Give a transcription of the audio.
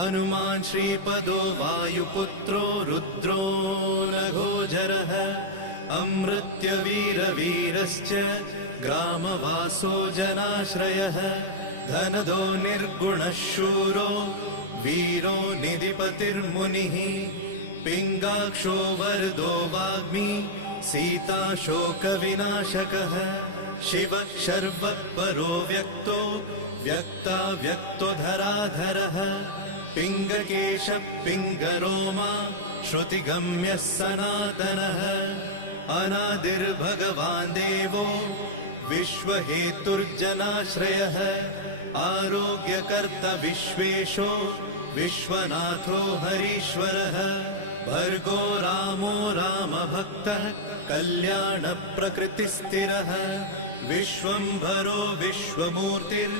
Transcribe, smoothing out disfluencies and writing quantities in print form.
हनुमान् श्रीपदो वायुपुत्रो रुद्रो नघोजरः अमृत्यवीरवीरश्च ग्रामवासो जनाश्रयः धनदो निर्गुणः शूरो वीरो निधिपतिर्मुनिः पिङ्गाक्षो वरदो वाग्मी सीता शोकविनाशकः शिवः शर्वः परो व्यक्तो व्यक्तो धराधरः पिङ्गकेशः पिङ्गरोमा श्रुतिगम्यः सनातनः अनादिर्भगवान् देवो विश्वहेतुर्जनाश्रयः आरोग्यकर्ता विश्वेशो विश्वनाथो हरीश्वरः भर्गो रामो रामभक्तः कल्याणप्रकृतिस्थिरः विश्वम्भरो विश्वमूर्तिर्